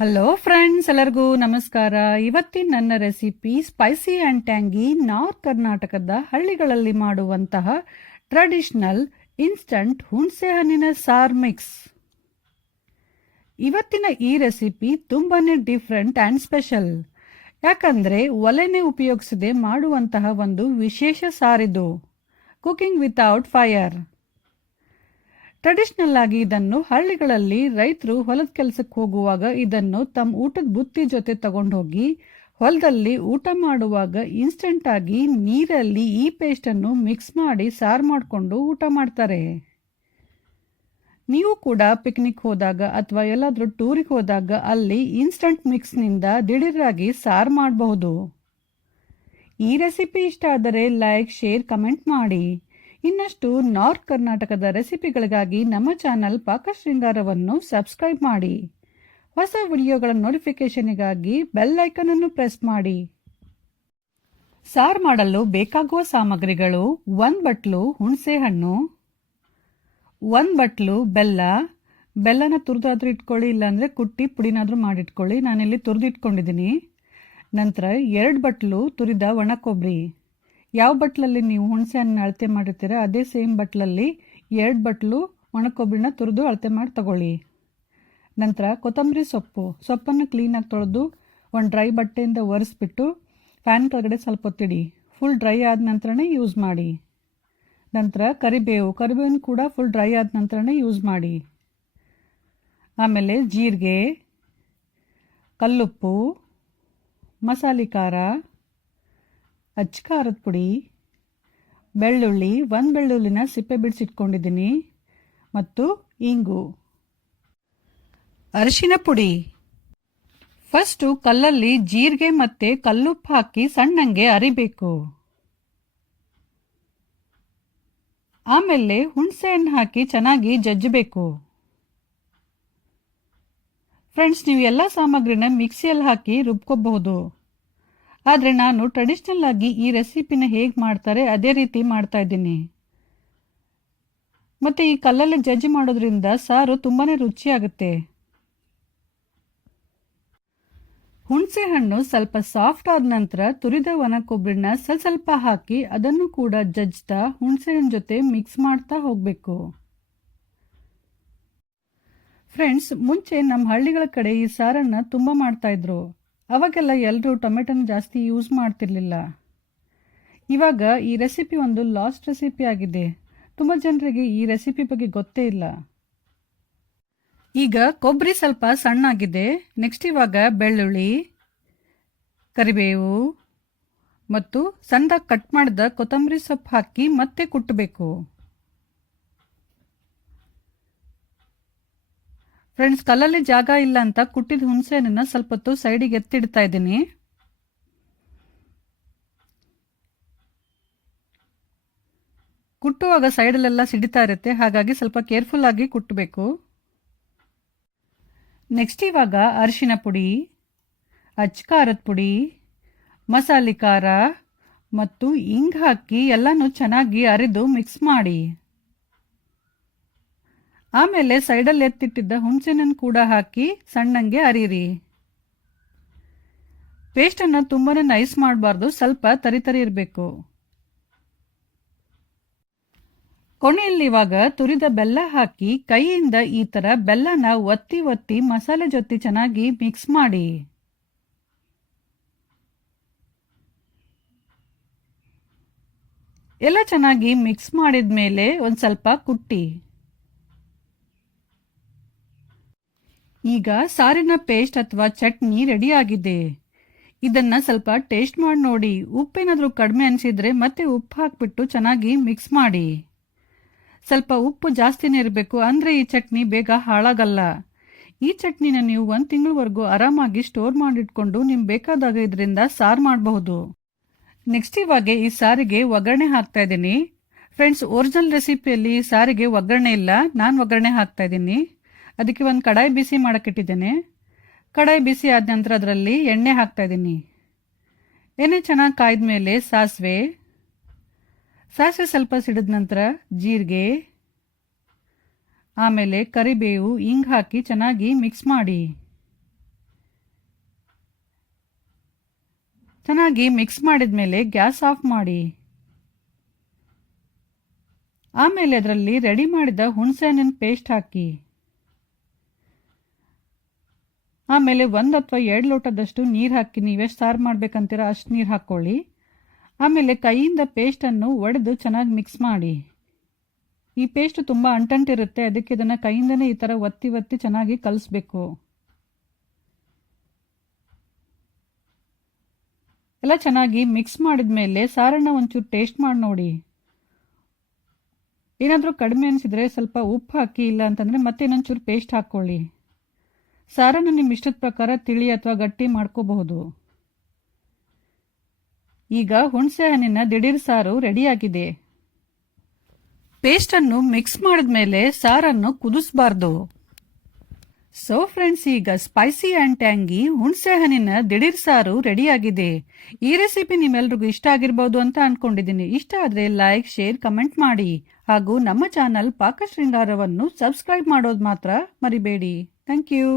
Hello friends, ಎಲ್ಲರಿಗೂ ನಮಸ್ಕಾರ. ಇವತ್ತಿನ ನನ್ನ recipe spicy and tangy north ಕರ್ನಾಟಕದ ಹಳ್ಳಿಗಳಲ್ಲಿ ಮಾಡುವಂತಹ ಟ್ರೆಡಿಷನಲ್ ಇನ್ಸ್ಟಂಟ್ ಹುಣಸೆ ಹಣ್ಣಿನ ಸಾರ್ ಮಿಕ್ಸ್. ಇವತ್ತಿನ ಈ ರೆಸಿಪಿ ತುಂಬಾನೇ ಡಿಫ್ರೆಂಟ್ ಆ್ಯಂಡ್ ಸ್ಪೆಷಲ್. ಯಾಕಂದರೆ ಒಲೆನೇ ಉಪಯೋಗಿಸದೆ ಮಾಡುವಂತಹ ಒಂದು ವಿಶೇಷ ಸಾರಿದು, ಕುಕಿಂಗ್ ವಿತೌಟ್ ಫೈರ್. ಟ್ರೆಡಿಷನಲ್ ಆಗಿ ಇದನ್ನು ಹಳ್ಳಿಗಳಲ್ಲಿ ರೈತರು ಹೊಲದ ಕೆಲಸಕ್ಕೆ ಹೋಗುವಾಗ ಇದನ್ನು ತಮ್ಮ ಊಟದ ಬುತ್ತಿ ಜೊತೆ ತಗೊಂಡು ಹೋಗಿ ಹೊಲದಲ್ಲಿ ಊಟ ಮಾಡುವಾಗ ಇನ್ಸ್ಟೆಂಟ್ ಆಗಿ ನೀರಲ್ಲಿ ಈ ಪೇಸ್ಟನ್ನು ಮಿಕ್ಸ್ ಮಾಡಿ ಸಾರು ಮಾಡಿಕೊಂಡು ಊಟ ಮಾಡ್ತಾರೆ. ನೀವು ಕೂಡ ಪಿಕ್ನಿಕ್ ಹೋದಾಗ ಅಥವಾ ಎಲ್ಲಾದರೂ ಟೂರಿಗೆ ಹೋದಾಗ ಅಲ್ಲಿ ಇನ್ಸ್ಟಂಟ್ ಮಿಕ್ಸ್ನಿಂದ ದಿಢೀರಾಗಿ ಸಾರು ಮಾಡಬಹುದು. ಈ ರೆಸಿಪಿ ಇಷ್ಟ ಆದರೆ ಲೈಕ್, ಶೇರ್, ಕಮೆಂಟ್ ಮಾಡಿ. ಇನ್ನಷ್ಟು ನಾರ್ತ್ ಕರ್ನಾಟಕದ ರೆಸಿಪಿಗಳಿಗಾಗಿ ನಮ್ಮ ಚಾನಲ್ ಪಾಕಶೃಂಗಾರವನ್ನು ಸಬ್ಸ್ಕ್ರೈಬ್ ಮಾಡಿ. ಹೊಸ ವಿಡಿಯೋಗಳ ನೋಟಿಫಿಕೇಶನ್ಗಾಗಿ ಬೆಲ್ ಐಕನ್ ಅನ್ನು ಪ್ರೆಸ್ ಮಾಡಿ. ಸಾರು ಮಾಡಲು ಬೇಕಾಗುವ ಸಾಮಗ್ರಿಗಳು: 1 ಬಟ್ಲು ಹುಣಸೆ ಹಣ್ಣು, 1 ಬಟ್ಲು ಬೆಲ್ಲನ ತುರಿದಾದ್ರೂ ಇಟ್ಕೊಳ್ಳಿ, ಇಲ್ಲಾಂದರೆ ಕುಟ್ಟಿ ಪುಡಿನಾದರೂ ಮಾಡಿಟ್ಕೊಳ್ಳಿ. ನಾನಿಲ್ಲಿ ತುರಿದಿಟ್ಕೊಂಡಿದ್ದೀನಿ. ನಂತರ 2 ಬಟ್ಲು ತುರಿದ ಒಣ ಕೊಬ್ಬರಿ. ಯಾವ ಬಟ್ಲಲ್ಲಿ ನೀವು ಹುಣಸೆ ಹಣ್ಣು ಅಳತೆ ಮಾಡಿರ್ತೀರ ಅದೇ ಸೇಮ್ ಬಟ್ಲಲ್ಲಿ 2 ಬಟ್ಲು ಒಣ ಕೊಬ್ಬರಿನ ತುರಿದು ಅಳತೆ ಮಾಡಿ ತಗೊಳ್ಳಿ. ನಂತರ ಕೊತ್ತಂಬರಿ ಸೊಪ್ಪನ್ನು ಕ್ಲೀನಾಗಿ ತೊಳೆದು ಒಂದು ಡ್ರೈ ಬಟ್ಟೆಯಿಂದ ಒರೆಸ್ಬಿಟ್ಟು ಫ್ಯಾನ್ ಕೆಳಗಡೆ ಸ್ವಲ್ಪ ಹೊತ್ತಿಡಿ. ಫುಲ್ ಡ್ರೈ ಆದ ನಂತರನೇ ಯೂಸ್ ಮಾಡಿ. ನಂತರ ಕರಿಬೇವು ಕೂಡ ಫುಲ್ ಡ್ರೈ ಆದ ನಂತರನೇ ಯೂಸ್ ಮಾಡಿ. ಆಮೇಲೆ ಜೀರಿಗೆ, ಕಲ್ಲುಪ್ಪು, ಮಸಾಲೆ ಖಾರ, ಅಚ್ಚ ಖಾರದ ಪುಡಿ, ಬೆಳ್ಳುಳ್ಳಿ, 1 ಬೆಳ್ಳುಳ್ಳಿನ ಸಿಪ್ಪೆ ಬಿಡಿಸಿಟ್ಕೊಂಡಿದ್ದೀನಿ, ಮತ್ತು ಇಂಗು. ಅರಿಶಿನ ಪುಡಿ. ಫಸ್ಟು ಕಲ್ಲಲ್ಲಿ ಜೀರಿಗೆ ಮತ್ತು ಕಲ್ಲುಪ್ಪು ಹಾಕಿ ಸಣ್ಣಂಗೆ ಅರಿಬೇಕು. ಆಮೇಲೆ ಹುಣಸೆ ಹಣ್ಣು ಹಾಕಿ ಚೆನ್ನಾಗಿ ಜಜ್ಜಬೇಕು. ಫ್ರೆಂಡ್ಸ್, ನೀವು ಎಲ್ಲ ಸಾಮಗ್ರಿನ ಮಿಕ್ಸಿಯಲ್ಲಿ ಹಾಕಿ ರುಬ್ಕೋಬಹುದು. ಆದರೆ ನಾನು ಟ್ರೆಡಿಷನಲ್ ಆಗಿ ಈ ರೆಸಿಪಿನ ಹೇಗೆ ಮಾಡ್ತಾರೆ ಅದೇ ರೀತಿ ಮಾಡ್ತಾ ಇದ್ದೀನಿ. ಮತ್ತು ಈ ಕಲ್ಲಲ್ಲಿ ಜಜ್ಜಿ ಮಾಡೋದ್ರಿಂದ ಸಾರು ತುಂಬಾ ರುಚಿಯಾಗುತ್ತೆ. ಹುಣಸೆ ಹಣ್ಣು ಸ್ವಲ್ಪ ಸಾಫ್ಟ್ ಆದ ನಂತರ ತುರಿದ ಒಣ ಕೊಬ್ಬರಿನ ಸ್ವಲ್ಪ ಹಾಕಿ ಅದನ್ನು ಕೂಡ ಜಜ್ತಾ ಹುಣಸೆ ಹಣ್ಣು ಜೊತೆ ಮಿಕ್ಸ್ ಮಾಡ್ತಾ ಹೋಗಬೇಕು. ಫ್ರೆಂಡ್ಸ್, ಮುಂಚೆ ನಮ್ಮ ಹಳ್ಳಿಗಳ ಕಡೆ ಈ ಸಾರನ್ನು ತುಂಬ ಮಾಡ್ತಾ ಇದ್ರು. ಅವಾಗೆಲ್ಲ ಎಲ್ಲರೂ ಟೊಮೆಟೊನ ಜಾಸ್ತಿ ಯೂಸ್ ಮಾಡ್ತಿರ್ಲಿಲ್ಲ. ಇವಾಗ ಈ ರೆಸಿಪಿ ಒಂದು ಲಾಸ್ಟ್ ರೆಸಿಪಿ ಆಗಿದೆ. ತುಂಬ ಜನರಿಗೆ ಈ ರೆಸಿಪಿ ಬಗ್ಗೆ ಗೊತ್ತೇ ಇಲ್ಲ. ಈಗ ಕೊಬ್ಬರಿ ಸ್ವಲ್ಪ ಸಣ್ಣಾಗಿದೆ. ನೆಕ್ಸ್ಟ್ ಇವಾಗ ಬೆಳ್ಳುಳ್ಳಿ, ಕರಿಬೇವು ಮತ್ತು ಸಣ್ಣದಾಗಿ ಕಟ್ ಮಾಡಿದ ಕೊತ್ತಂಬರಿ ಸೊಪ್ಪು ಹಾಕಿ ಮತ್ತೆ ಕುಟ್ಟಬೇಕು. ಫ್ರೆಂಡ್ಸ್, ಕಲ್ಲಲ್ಲಿ ಜಾಗ ಇಲ್ಲ ಅಂತ ಕುಟ್ಟಿದ ಹುಣಸೆಹಣ್ಣನ್ನ ಸ್ವಲ್ಪ ಹೊತ್ತು ಸೈಡಿಗೆ ಎತ್ತಿಡ್ತಾ ಇದ್ದೀನಿ. ಕುಟ್ಟುವಾಗ ಸೈಡಲ್ಲೆಲ್ಲ ಸಿಡಿತಾ ಇರುತ್ತೆ, ಹಾಗಾಗಿ ಸ್ವಲ್ಪ ಕೇರ್ಫುಲ್ ಆಗಿ ಕುಟ್ಟಬೇಕು. ನೆಕ್ಸ್ಟ್ ಇವಾಗ ಅರಿಶಿನ ಪುಡಿ, ಅಚ್ಚ ಖಾರದ ಪುಡಿ, ಮಸಾಲೆ ಖಾರ ಮತ್ತು ಇಂಗು ಹಾಕಿ ಎಲ್ಲನೂ ಚೆನ್ನಾಗಿ ಅರೆದು ಮಿಕ್ಸ್ ಮಾಡಿ. ಆಮೇಲೆ ಸೈಡಲ್ಲಿ ಎತ್ತಿಟ್ಟಿದ್ದ ಹುಣಸೆಹಣ್ಣನ್ನು ಕೂಡ ಹಾಕಿ ಸಣ್ಣಂಗೆ ಅರಿಯಿರಿ. ಪೇಸ್ಟನ್ನು ತುಂಬಾ ನೈಸ್ ಮಾಡಬಾರ್ದು, ಸ್ವಲ್ಪ ತರಿ ಇರಬೇಕು. ಕೊನೆಯಲ್ಲಿ ಇವಾಗ ತುರಿದ ಬೆಲ್ಲ ಹಾಕಿ ಕೈಯಿಂದ ಈ ಥರ ಬೆಲ್ಲನ ಒತ್ತಿ ಮಸಾಲೆ ಜೊತೆ ಚೆನ್ನಾಗಿ ಮಿಕ್ಸ್ ಮಾಡಿ. ಎಲ್ಲ ಚೆನ್ನಾಗಿ ಮಿಕ್ಸ್ ಮಾಡಿದ ಮೇಲೆ ಒಂದು ಸ್ವಲ್ಪ ಕುಟ್ಟಿ. ಈಗ ಸಾರಿನ ಪೇಸ್ಟ್ ಅಥವಾ ಚಟ್ನಿ ರೆಡಿಯಾಗಿದೆ. ಇದನ್ನು ಸ್ವಲ್ಪ ಟೇಸ್ಟ್ ಮಾಡಿ ನೋಡಿ. ಉಪ್ಪೇನಾದರೂ ಕಡಿಮೆ ಅನಿಸಿದರೆ ಮತ್ತೆ ಉಪ್ಪು ಹಾಕಿಬಿಟ್ಟು ಚೆನ್ನಾಗಿ ಮಿಕ್ಸ್ ಮಾಡಿ. ಸ್ವಲ್ಪ ಉಪ್ಪು ಜಾಸ್ತಿನೇ ಇರಬೇಕು, ಅಂದರೆ ಈ ಚಟ್ನಿ ಬೇಗ ಹಾಳಾಗಲ್ಲ. ಈ ಚಟ್ನಿನ ನೀವು 1 ತಿಂಗಳವರೆಗೂ ಆರಾಮಾಗಿ ಸ್ಟೋರ್ ಮಾಡಿಟ್ಕೊಂಡು ನಿಮ್ಗೆ ಬೇಕಾದಾಗ ಇದರಿಂದ ಸಾರು ಮಾಡಬಹುದು. ನೆಕ್ಸ್ಟ್ ಇವಾಗ ಈ ಸಾರಿಗೆ ಒಗ್ಗರಣೆ ಹಾಕ್ತಾ ಇದ್ದೀನಿ. ಫ್ರೆಂಡ್ಸ್, ಒರಿಜಿನಲ್ ರೆಸಿಪಿಯಲ್ಲಿ ಈ ಸಾರಿಗೆ ಒಗ್ಗರಣೆ ಇಲ್ಲ, ನಾನು ಒಗ್ಗರಣೆ ಹಾಕ್ತಾ ಇದ್ದೀನಿ. ಅದಕ್ಕೆ ಒಂದು ಕಡಾಯಿ ಬಿಸಿ ಮಾಡೋಕ್ಕಿಟ್ಟಿದ್ದೇನೆ. ಕಡಾಯಿ ಬಿಸಿ ಆದ ನಂತರ ಅದರಲ್ಲಿ ಎಣ್ಣೆ ಹಾಕ್ತಾ ಇದ್ದೀನಿ. ಎಣ್ಣೆ ಚೆನ್ನಾಗಿ ಕಾಯ್ದ ಮೇಲೆ ಸಾಸಿವೆ ಸ್ವಲ್ಪ ಸಿಡಿದ ನಂತರ ಜೀರಿಗೆ, ಆಮೇಲೆ ಕರಿಬೇವು, ಇಂಗು ಹಾಕಿ ಚೆನ್ನಾಗಿ ಮಿಕ್ಸ್ ಮಾಡಿ. ಚೆನ್ನಾಗಿ ಮಿಕ್ಸ್ ಮಾಡಿದ ಮೇಲೆ ಗ್ಯಾಸ್ ಆಫ್ ಮಾಡಿ. ಆಮೇಲೆ ಅದರಲ್ಲಿ ರೆಡಿ ಮಾಡಿದ ಹುಣಸೆಹಣ್ಣಿನ ಪೇಸ್ಟ್ ಹಾಕಿ. ಆಮೇಲೆ 1 ಅಥವಾ 2 ಲೋಟದಷ್ಟು ನೀರು ಹಾಕಿ. ನೀವೆಷ್ಟು ಸಾರು ಮಾಡಬೇಕಂತೀರ ಅಷ್ಟು ನೀರು ಹಾಕ್ಕೊಳ್ಳಿ. ಆಮೇಲೆ ಕೈಯಿಂದ ಪೇಸ್ಟನ್ನು ಒಡೆದು ಚೆನ್ನಾಗಿ ಮಿಕ್ಸ್ ಮಾಡಿ. ಈ ಪೇಸ್ಟ್ ತುಂಬ ಅಂಟಂಟಿರುತ್ತೆ, ಅದಕ್ಕೆ ಇದನ್ನು ಕೈಯಿಂದನೇ ಈ ಥರ ಒತ್ತಿ ಒತ್ತಿ ಚೆನ್ನಾಗಿ ಕಲಿಸ್ಬೇಕು. ಎಲ್ಲ ಚೆನ್ನಾಗಿ ಮಿಕ್ಸ್ ಮಾಡಿದ ಮೇಲೆ ಸಾರನ್ನು ಒಂಚೂರು ಟೇಸ್ಟ್ ಮಾಡಿ ನೋಡಿ. ಏನಾದರೂ ಕಡಿಮೆ ಅನಿಸಿದರೆ ಸ್ವಲ್ಪ ಉಪ್ಪು ಹಾಕಿ, ಇಲ್ಲ ಅಂತಂದರೆ ಮತ್ತೆ ಇನ್ನೊಂಚೂರು ಪೇಸ್ಟ್ ಹಾಕ್ಕೊಳ್ಳಿ. ಸಾರನ್ನು ನಿಮ್ಮ ಇಷ್ಟದ ಪ್ರಕಾರ ತಿಳಿ ಅಥವಾ ಗಟ್ಟಿ ಮಾಡ್ಕೋಬಹುದು. ಈಗ ಹುಣಸೆ ಹಣ್ಣಿನ ದಿಢೀರ್ ಸಾರು ರೆಡಿಯಾಗಿದೆ. ಪೇಸ್ಟನ್ನು ಮಿಕ್ಸ್ ಮಾಡಿದ ಮೇಲೆ ಸಾರನ್ನು ಕುದಿಸಬಾರ್ದು. ಸೊ ಫ್ರೆಂಡ್ಸ್, ಈಗ ಸ್ಪೈಸಿ ಆ್ಯಂಡ್ ಟ್ಯಾಂಗಿ ಹುಣಸೆ ಹಣ್ಣಿನ ದಿಢೀರ್ ಸಾರು ರೆಡಿಯಾಗಿದೆ. ಈ ರೆಸಿಪಿ ನಿಮ್ಮೆಲ್ರಿಗೂ ಇಷ್ಟ ಆಗಿರ್ಬೋದು ಅಂತ ಅನ್ಕೊಂಡಿದ್ದೀನಿ. ಇಷ್ಟ ಆದರೆ ಲೈಕ್, ಶೇರ್, ಕಮೆಂಟ್ ಮಾಡಿ. ಹಾಗೂ ನಮ್ಮ ಚಾನಲ್ ಪಾಕ ಶೃಂಗಾರವನ್ನು ಸಬ್ಸ್ಕ್ರೈಬ್ ಮಾಡೋದು ಮಾತ್ರ ಮರಿಬೇಡಿ. Thank you.